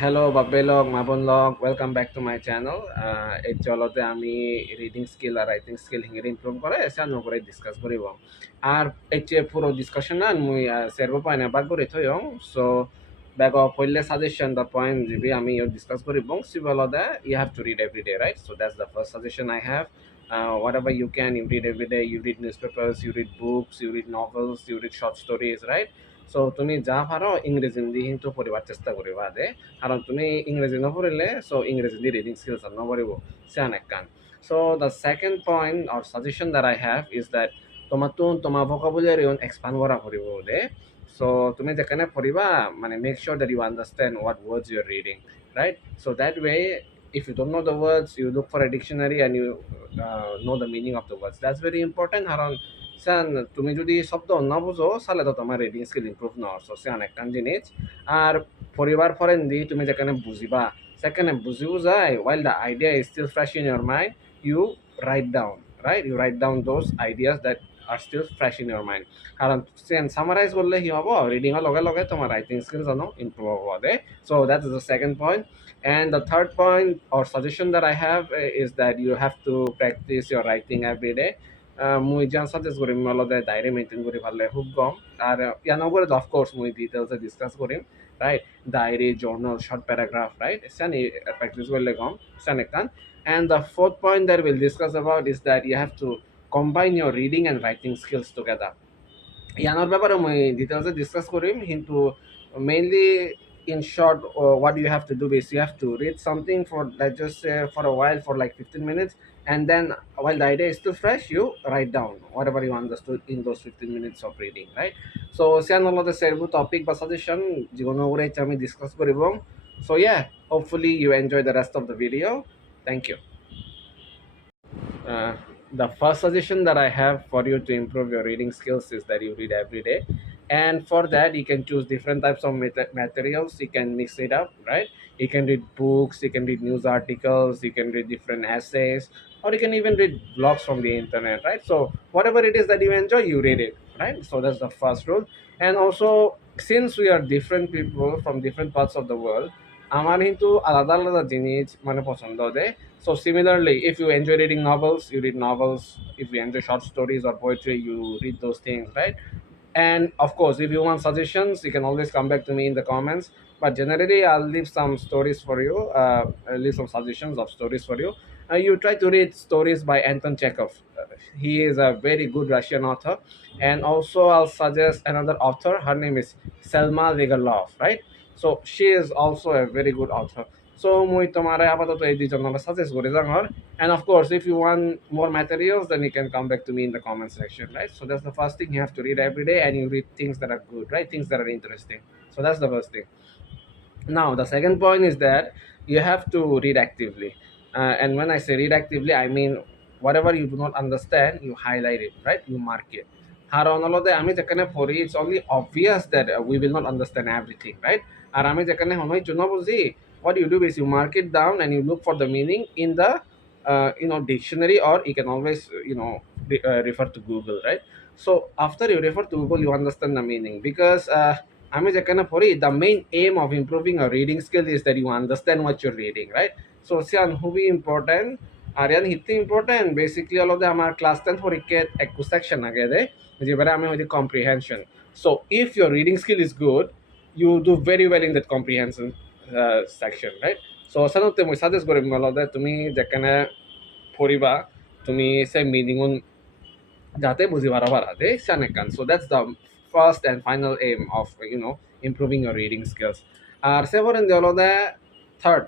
হ্যালো বাব্বেলক মাবনলক welcome back to my channel এই চলতে আমি রিডিং স্কিল আর রাইটিং স্কিল হিঙের ইমপ্রুভ করে সান করে ডিসকাস করিব আর এই যে পুরো ডিসকাশন মুই সেরব পাইনা বাদ করে থইং সো ব্যাক অফ হইলে সাজেশন দ্য পয়েন্ট যিবি আমি ডিসকাস করিব সিবলদা you have to read every day right so that's the first suggestion I have whatever you can you read every day, you read newspapers, you read books, you read novels, you read short stories, right? So তুমি যা পারো ইংরেজি দিয়ে কিন্তু পড়িবার চেষ্টা করিবা দে কারণ তুমি ইংরেজি নপঢ়িলে সো ইংরেজি দি রিডিং স্কিলস নপঢ়িব সেন একখান so the second point or suggestion that I have is that তোমার ভোকাবুলারি এক্সপান্ড করা পড়িব দে সো তুমি যেখানে পড়িবা মানে make sure that you understand what words you are reading right so that way if you don't know the words you look for a dictionary and you know the meaning of the words. That's very important কারণ সেন তুমি যদি শব্দ না বুঝো তাহলে তো তোমার reading skill improve না হচ্ছে সেন একখান জিনিস আর পরিবার ফরেন দি তুমি যেখানে বুঝিবা সেখানে বুঝিও যায় while the idea is still fresh in your mind you write down, right? You write down those ideas that are still fresh in your mind কারণ সেন সামারাইজ করলে কি হব রিডিং এর লগে লগে তোমার রাইটিং স্কিলস জানো ইমপ্রুভ হব দে so that is the second point. And the third point or suggestion that I have is that you have to practice your writing every day. মুই যান সাজেস্ট করিম অলদে ডায়েরি মেইনটেইন করি ভালে খুব কম আর ইয়ান করে অফকোর্স মুই ডিটেলসে ডিসকাস করিম write diary journal short paragraph write সানি প্র্যাকটিস করলে কম সান একখান. And the fourth point that we'll discuss about is that you have to combine your reading and writing skills together. ইয়ানোর ব্যাপারে মুই ডিটেলসে ডিসকাস করিম কিন্তু mainly in short what you have to do is you have to read something for let's just say for a while for like 15 minutes and then while the idea is still fresh you write down whatever you understood in those 15 minutes of reading, right? So sian holo serbu topic ba suggestion jigono ure আমি discuss করিব. So yeah, hopefully you enjoy the rest of the video. Thank you. The first suggestion that I have for you to improve your reading skills is that you read every day. And for that, you can choose different types of materials. You can mix it up, right? You can read books, you can read news articles, you can read different essays, or you can even read blogs from the internet, right? So, whatever it is that you enjoy, you read it, right? So, that's the first rule. And also, since we are different people from different parts of the world, আমার কিন্তু আলাদা আলাদা জিনিস মানে পছন্দ দেয়. So similarly, if you enjoy reading novels, you read novels. If you enjoy short stories or poetry, you read those things, right? And of course, if you want suggestions, you can always come back to me in the comments. But generally, I'll leave some stories for you. I'll leave some suggestions of stories for you. You try to read stories by Anton Chekhov. He is a very good Russian author. And also, I'll suggest another author. Her name is Selma Ligalov, right? So she is also a very good author. So মুই তোমারে আপাতত এই দুইজনের সাজেস্ট করি জাঙর. And of course, if you want more materials, then you can come back to me in the comment section, right? So that's the first thing, you have to read every day and you read things that are good, right? Things that are interesting. So that's the first thing. Now, the second point is that you have to read actively. And when I say read actively, I mean whatever you do not understand, you highlight it, right? You mark it. কারণ হলো যে আমি যেখানে পড়ি it's only obvious that we will not understand everything, right? আর আমি যেখানে হনই জন্য বুঝি what you do is you mark it down and you look for the meaning in the dictionary, or you can always refer to Google, right? So after you refer to Google, you understand the meaning because আমি যেখানে পড়ি the main aim of improving a reading skill is that you understand what you're reading, right? So sian খুবই important আর ইয়ান হিতে important basically হলো যে আমার ক্লাস 10 পরীক্ষায় একটু সেকশন আগে দেয় যেবারে আমি হইতে comprehension. So if your reading skill is good, you do very well in that comprehension section, right? So সাধারণত মই সাজেস্ট করিম হলো যে তুমি যেখানে পড়িবা তুমি সে মিনিং যাতে বুঝি পারা দে সানেকান. So that's the first and final aim of improving your reading skills. আর সেভরেন হলো যে third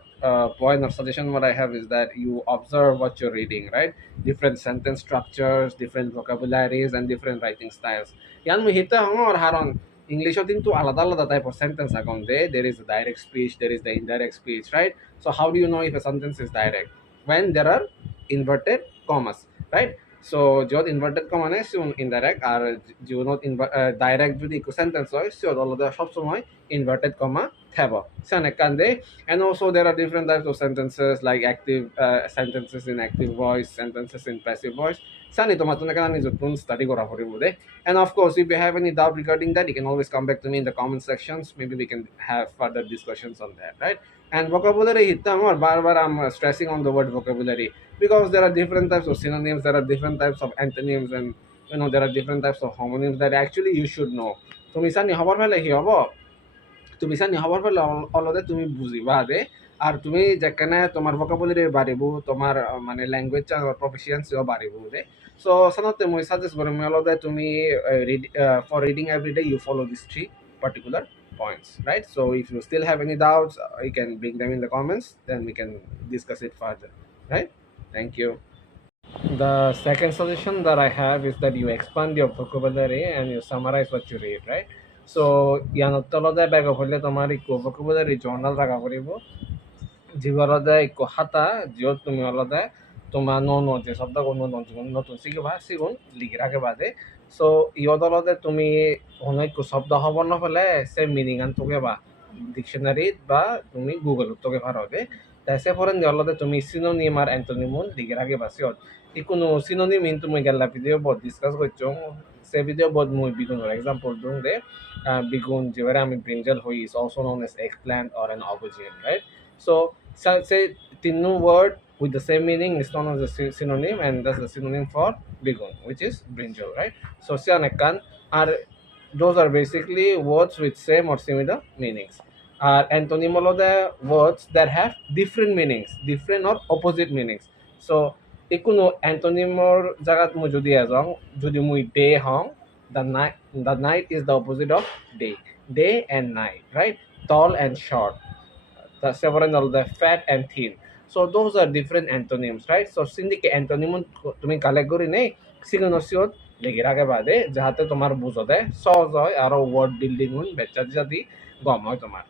point or suggestion what I have is that you observe what you're reading, right? Different sentence structures, different vocabularies, and different writing styles. Yan mo hita or haron English কিন্তু আলাদা আলাদা type of sentence আgon there. There is a direct speech, there is the indirect speech, right? So how do you know if a sentence is direct? When there are inverted commas, right? So যত inverted comma নাই সে indirect আর যত direct যদি sentence হয় সে আলাদা সব সময় inverted comma Tabo. San ekande. And also there are different types of sentences like active sentences in active voice, sentences in passive voice. San ito matuna ka na ni Jutun study ko rapori mo de. And of course, if you have any doubt regarding that, you can always come back to me in the comment sections. Maybe we can have further discussions on that, right? And vocabulary hitam or bar bar I'm stressing on the word vocabulary because there are different types of synonyms, there are different types of antonyms, and there are different types of homonyms that actually you should know. তুমি জানি হবার ফেলে কি হব তুমি জানি হবার ফলে অলরেডি তুমি বুঝিবা দে আর তুমি যেখানে তোমার ভোকাবুলারি বাড়িব তোমার মানে ল্যাঙ্গুয়েজ প্রফিসিয়েন্সিও বাড়িব দে সো সাধারণত মই সাজেস্ট করি মই অলরেডি তুমি read for reading everyday you follow this three particular points, right? So if you still have any doubts, you can bring them in the comments, then we can discuss it further, right? Thank you. The second suggestion that I have is that you expand your vocabulary and you summarize what you read, right? So, ইয়ানতলতে বেগ হলে তোমাৰ eco vocabulary journal ৰাখা কৰিব যিবোৰতে ইকো হাতা যিহত তুমি অলতে তোমাৰ যে শব্দ কোনো নতুন শিকিবা সিগুণ লিখি ৰাখে বাদে সো ইয়দলতে তুমি অনেক শব্দ হব নহলে সে মিনিং আন তোকে বা ডিকশনারিত বা তুমি গুগলত তোকে ভারতে তাইসে পরেন অলতে তুমি সিনোনিম আর অ্যান্টোনিমুন লিখি রাখে বা সিয়ত কোনো synonym into মই গেলা ভিডিও বহুত ডিসকাস করছো সে ভিডিও বহুত মই বিগুনের এক্সাম্পল দুং দে bigun যেবারে আমি ব্রিঞ্জাল হই is also known as eggplant or an aubergine, right? So say tinu word with the same meaning is known as a synonym, and that's the synonym for bigun, which is brinjal, right? So sianekan are those are basically words with same or similar meanings. Antonym হলো the words that have different meanings, different or opposite meanings. So কোনো অ্যান্টোনিমর জায়গাত মই যদি এজং যদি মই day Hong the night is the opposite of day and night, right? Tall and short, the several the fat and thin. So those are different antonyms, right? So sindike antonym তুমি কালেক্ট কৰি নেই সিগনসিয়ত লিখি রাখে বাদে যাহাতে তোমার বুঝতে সহজ হয় আর ওয়ার্ড বিল্ডিং বেচা যদি গম হয় তোমার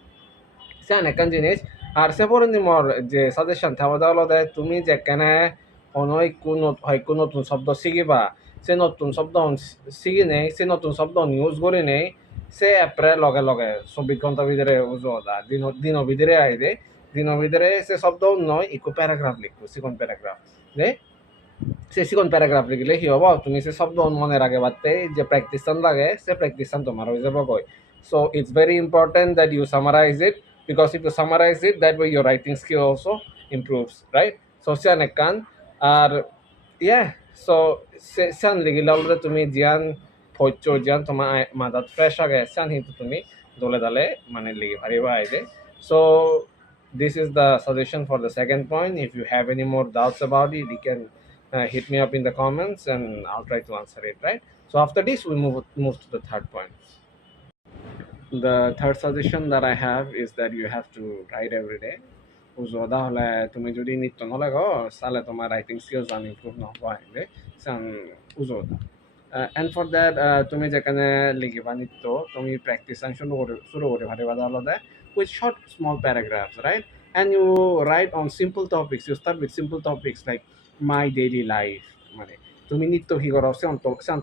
সেন একান জিনিস আর সে পরে মোর যে সাজেশন থাকবা হলো তুমি যেখানে কোনো কোনো নতুন শব্দ শিখিবা সে নতুন শব্দ শিখি নেই সে নতুন শব্দ ইউজ করি নেই সে এপ্রে লগে লগে 24 ঘন্টা ভিতরে উজোদা দিন ভিতরে আইদে দিন ভিতরে সে শব্দ নয় ইকো প্যারাগ্রাফ লিখবো সিকন প্যারাগ্রাফ দে সে সিকন প্যারাগ্রাফ লিখলে কি হব তুমি সে শব্দ মনে রাখে বাদতে যে প্র্যাকটিসান লাগে সে প্র্যাকটিসান তোমার হয়ে যাব কই so it's very important that you summarise it because if you summarize it that way your writing skill also improves, right? So sian ekan আর yeah so sian ligila ulre তুমি jian phocho jian তোমার মাদাত ফ্রেশ আগে sian হিতু তুমি দলে দলে মানে লিখি পারিবা আইদে so this is the suggestion for the second point. If you have any more doubts about it, you can hit me up in the comments and I'll try to answer it, right? So after this we move to the third point. The third suggestion that I have is that you have to write every day. উজোদা হলে তুমি যদি নিত্য নলাগো তাহলে তোমার writing skills আন improve নহবে সান উজোদা and for that তুমি যেখানে লিখিবা নিত্য তুমি প্র্যাকটিস শুরু করে পারিবা তাহলে with short small paragraphs, right? And you write on simple topics. You start with simple topics like my daily life মানে তুমি নিত্য কি করো সে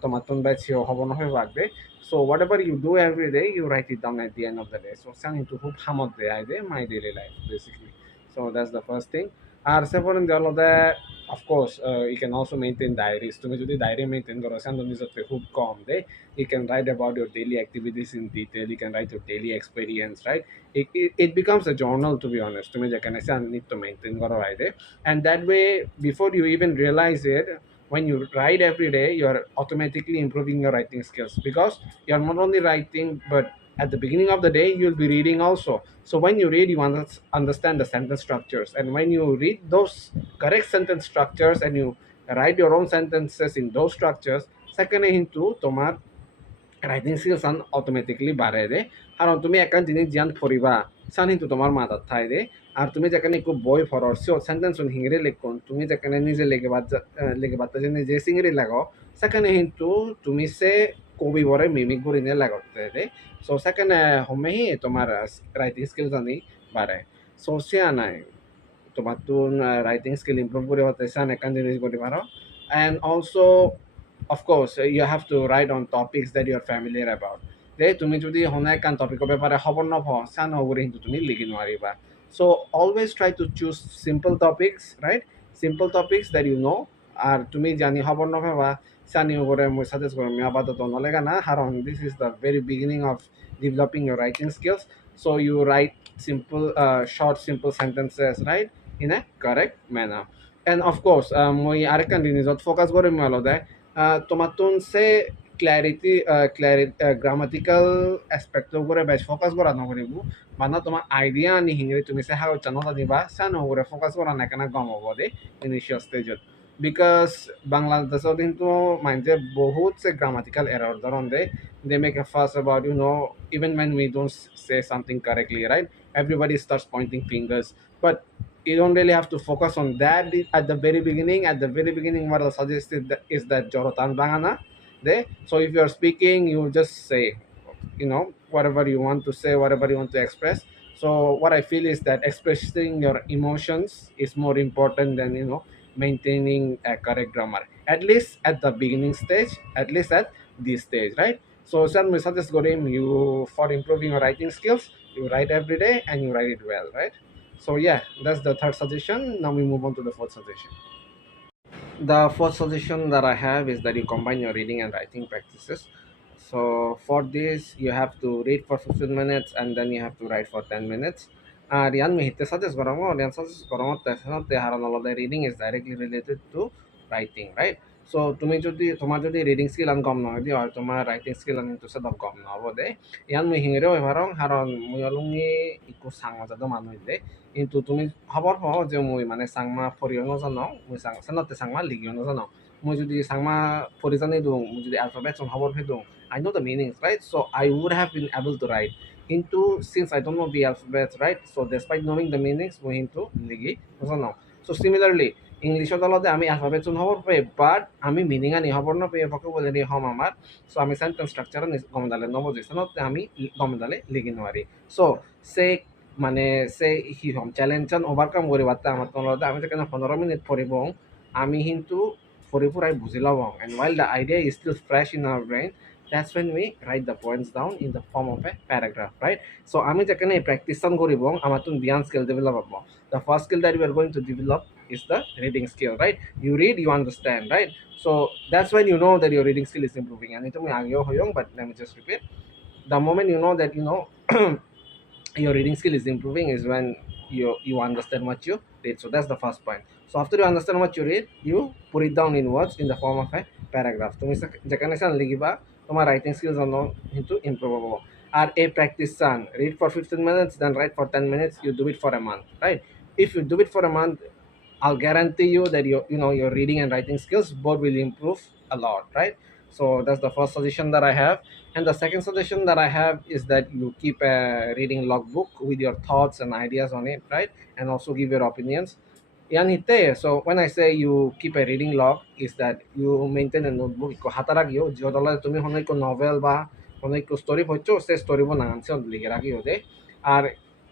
তোমার বাই হব নহয় লাগবে. So whatever you do every day, you write it down at the end of the day. So something to hook hamot de my daily life basically. So that's the first thing. আর সেপরেন দেওয়ালতে of course you can also maintain diaries. তুমি যদি diary maintain করো সেন নিজতে খুব কম দে. You can write about your daily activities in detail. You can write your daily experience, right? It becomes a journal, to be honest. তুমি যেখানে সেন নিত্য মেইনটেইন করো আইদে. And that way, before you even realize it, when you write every day, you are automatically improving your writing skills because you are not only writing, but at the beginning of the day, you'll be reading also. So when you read, you understand the sentence structures. And when you read those correct sentence structures and you write your own sentences in those structures, second into tomar writing skills আন automatically বাড়াই দে কারণ তুমি একান জিনিস জিয়ান ফরিবা সান কিন্তু তোমার মাথার ঠাই দে আর তুমি যেখানে একটু বই ফরর সিও সেন্টেন্স হিংরে লিখুন তুমি যেখানে নিজে লেগে বাচ্চা যে নিজে সিংড়ি লাগো সেখানে কিন্তু তুমি সে কবি বরে মিমিক করে নিয়ে লাগাতে দে সো সেখানে হমেহি তোমার রাইটিং স্কিলস আনি বাড়ে সো সে নাই তোমার তো রাইটিং স্কিল ইমপ্রুভ করে হতে সান একান জিনিস করতে পারো and also of course you have to write on topics that you're familiar about. যে তুমি যদি হনে কান টপিকৰ ব্যাপারে খবর নপ চান হবরে কিন্তু তুমি লিখি নোৱাৰিবা so always try to choose simple topics right simple topics that you know আর তুমি জানি খবর নপাবা চানি হবরে মই সাজেস্ট কৰিম আপাতত নলেগা না কারণ this is the very beginning of developing your writing skills so you write simple short simple sentences right in a correct manner and of course মই আরেকখান জিনিসত ফোকাস কৰিম অলপতে তোমার সে গ্রামাটিক্যাল এসপেক্টৰ উপরে বেশ ফোকাস করা নকৰিব মানে তোমার আইডিয়া আনি হিঙেৰি তুমি সে হাগত জানো জানিবা চান উপরে ফোকাস করা নাই কেনে গম হব দে ইনিশিয়াল স্টেজত বিকজ বাংলাদেশত কিন্তু মানুহে বহুত সে গ্রামাটিক্যাল এরর ধরন দে they make a fuss about even when we don't say something correctly right everybody starts pointing fingers but you don't really have to focus on that at the very beginning what I'll suggest is that jorotan bangana there so if you're speaking you just say whatever you want to say whatever you want to express so what I feel is that expressing your emotions is more important than maintaining a correct grammar at least at the beginning stage at least at this stage right so sir we suggest Gorim you for improving your writing skills you write every day and you write it well right so yeah that's the third suggestion now we move on to the fourth suggestion. The fourth suggestion that I have is that you combine your reading and writing practices. So for this, you have to read for 15 minutes and then you have to write for 10 minutes. Riyan mi hitte suggest korango, riyan suggest korango te haran alode reading is directly related to writing, right? So তুমি যদি তোমার যদি reading skill আন কম নহয় দিও তোমার writing skill আন তো সেদম কম নহব দে ইয়ান মুই হিঙেরেও এবারং কারণ মুই অলুঙি ইকো সাংমা যাদো মানুষ দে কিন্তু তুমি খবর পাও যে মুই মানে সাংমা ফরিও নজানো মুই সানতে সাংমা লিগিও নজানো মুই যদি সাংমা ফরি জানি দুং মুই যদি অ্যালফাবেটস খবর ফে দুং I know the meanings right so I would have been able to write কিন্তু since I don't know the alphabets right so despite knowing the meanings মুই কিন্তু লিগি নজানো so similarly ইংলিশত অলতে আমি অ্যালফাবেটস খবর পাই বাট আমি মিনিং আনি খবর না পেয়ে ফকে বলে নি হম আমার সো আমি সেন্টেন্স স্ট্রাকচার গমদালে নবজিশনত আমি গমদালে লিগি নোৱাৰি সো সে মানে সে কি হম চ্যালেঞ্জ ওভারকাম করি বার্তা আমার তোমার আমি যেখানে 15 মিনিট পড়িব আমি কিন্তু পড়ি পুরাই বুঝি লব and while the idea is still fresh in our brain that's when we write the points down in the form of a paragraph right so আমি যেখানে প্র্যাকটিস করিব আমার তুমি বিয়ান স্কিল ডেভেলপ হব the first skill that we are going to develop is the reading skill right you read you understand right so that's when you know that your reading skill is improving and itu may agyo hoyong but let me just repeat the moment you know that your reading skill is improving is when you understand what you read so that's the first point so after you understand what you read you put it down in words in the form of a paragraph তুমি যেখানে চান লিখিবা তোমার writing skills অন্য কিন্তু improve হবো আর a practice চান read for 15 minutes then write for 10 minutes you do it for a month right if you do it for a month I'll guarantee you that your reading and writing skills both will improve a lot, right? So that's the first suggestion that I have. And the second suggestion that I have is that you keep a reading logbook with your thoughts and ideas on it, right? And also give your opinions. Yan hite. So when I say you keep a reading log, is that you maintain a notebook. Iko hataragyo, jodala tumi hono iko novel ba, hono iko story pocho, se story bo nangansion ligiragyo de. Ar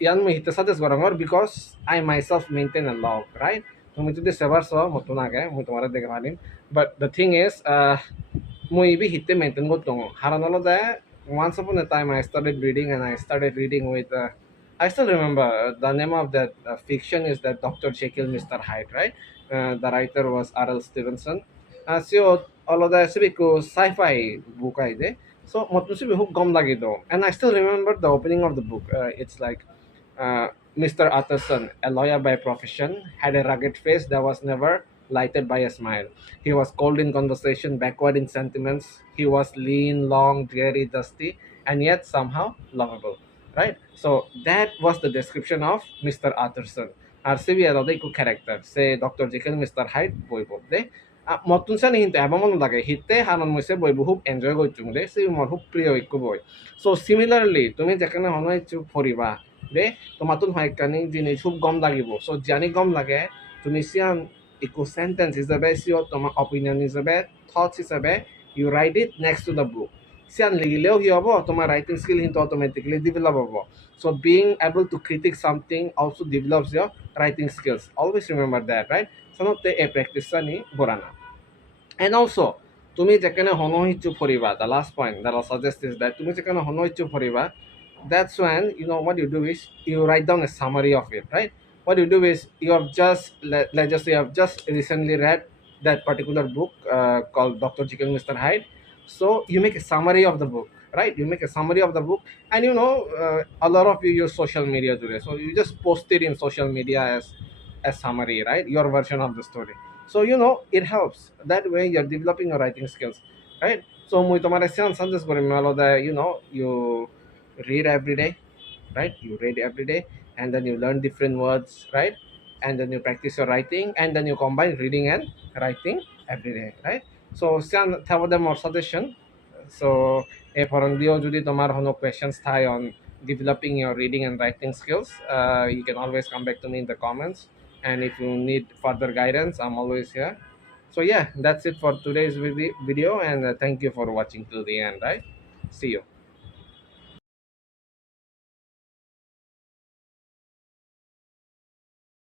yan mo hite suggest gorangor because I myself maintain a log, right? তুমি যদি সেভার চ মতো নাগে মই তোমার দেখে ভালিম but the thing is মই বি হিতে মেইনটেইন করতো হারান হলো যে once upon a time I started reading and I started reading with I still remember the name of that fiction is that Dr. Jekyll Mr. Hyde right the writer was R.L. Stevenson so all of that sibi ko sci-fi book ay de so motno sibi huk gom lagi do and I still remember the opening of the book it's like Mr. Utterson, a lawyer by profession, had a rugged face that was never lighted by a smile. He was cold in conversation, backward in sentiments. He was lean, long, dreary, dusty, and yet somehow lovable. Right? So that was the description of Mr. Utterson. Ar sibi alode ko character. Say Dr. Jekyll, Mr. Hyde, boy bob de. Motun sa ni hinte abamon lage hitte hanon mo se boy buhub enjoy go chung de. Sibi mor hub priyo ikko boy. So similarly, তুমি যেখানে হনয় পড়িবা দে তোমাতুন হয় কানি জিনিস খুব গম লাগিব সো জানি গম লাগে তুমি সিয়ান ইকো সেন্টেন্স হিসাবে সিও তোমার অপিনিয়ন হিসাবে থটস হিসাবে you write it next to the book সিয়ান লিখিলেও কি হব তোমার রাইটিং স্কিল কিন্তু অটোমেটিকলি ডেভেলপ হব so being able to critic something also develops your writing skills always remember that right so not a practice নি বোরানা and also তুমি যেখানে হনহিচ্ছু পড়িবা, the last point that I'll suggest is that তুমি যেখানে হনহিচ্ছু পড়িবা, that's when you know what you do is you write down a summary of it, right? What you do is you have just let's just say you have just recently read that particular book called Dr. Jekyll Mr. Hyde. So you make a summary of the book, right? You make a summary of the book, and you know a lot of you use social media today, so you just post it in social media as summary, right? Your version of the story. So you know it helps that way you're developing your writing skills, right? So muy tomar suggest kori malo that you know you read every day, right? You read every day, and then you learn different words, right? And then you practice your writing, and then you combine reading and writing every day, right? So siyan tabo them more suggestion. So if orang dio judi tomar hono questions thai on developing your reading and writing skills, you can always come back to me in the comments. And if you need further guidance, I'm always here. So yeah, that's it for today's video, and thank you for watching till the end, right? See you.